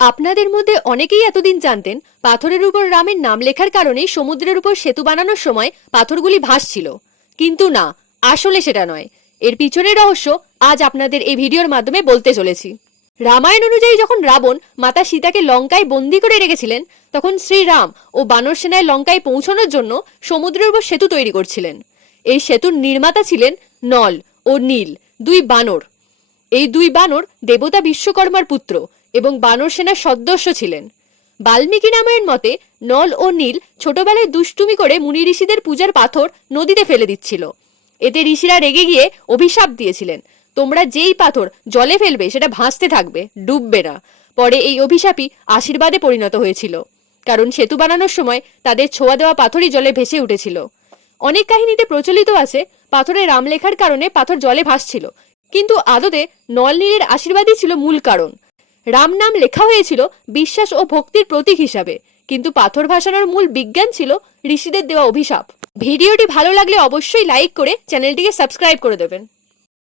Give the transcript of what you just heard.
আপনাদের মধ্যে অনেকেই এতদিন জানতেন পাথরের উপর রামের নাম লেখার কারণেই সমুদ্রের উপর সেতু বানানোর সময় পাথরগুলি ভাসছিল। কিন্তু না, আসলে সেটা নয়। এর পিছনের রহস্য আজ আপনাদের এই ভিডিওর মাধ্যমে বলতে চলেছি। রামায়ণ অনুযায়ী যখন রাবণ মাতা সীতাকে লঙ্কায় বন্দি করে রেখেছিলেন, তখন শ্রীরাম ও বানর সেনায় লঙ্কায় পৌঁছানোর জন্য সমুদ্রের উপর সেতু তৈরি করছিলেন। এই সেতুর নির্মাতা ছিলেন নল ও নীল, দুই বানর। এই দুই বানর দেবতা বিশ্বকর্মার পুত্র এবং বানর সেনার সদস্য ছিলেন। বাল্মীকি রামায়ণ মতে, নল ও নীল ছোটবেলায় দুষ্টুমি করে মুনি ঋষিদের পূজার পাথর নদীতে ফেলে দিচ্ছিল। এতে ঋষিরা রেগে গিয়ে অভিশাপ দিয়েছিলেন। তোমরা যেই পাথর জলে ফেলবে সেটা ভাসতে থাকবে, ডুববে না। পরে এই অভিশাপই আশীর্বাদে পরিণত হয়েছিল। কারণ সেতু বানানোর সময় তাদের ছোঁয়া দেওয়া পাথরই জলে ভেসে উঠেছিল। অনেক কাহিনীতে প্রচলিত আছে পাথরে রাম লেখার কারণে পাথর জলে ভাসছিল। কিন্তু আদতে নল নীলের আশীর্বাদই ছিল মূল কারণ। রাম নাম লেখা হয়েছিল বিশ্বাস ও ভক্তির প্রতীক হিসাবে। কিন্তু পাথর ভাসানোর মূল বিজ্ঞান ছিল ঋষিদের দেওয়া অভিশাপ। ভিডিওটি ভালো লাগলে অবশ্যই লাইক করে চ্যানেলটিকে সাবস্ক্রাইব করে দেবেন।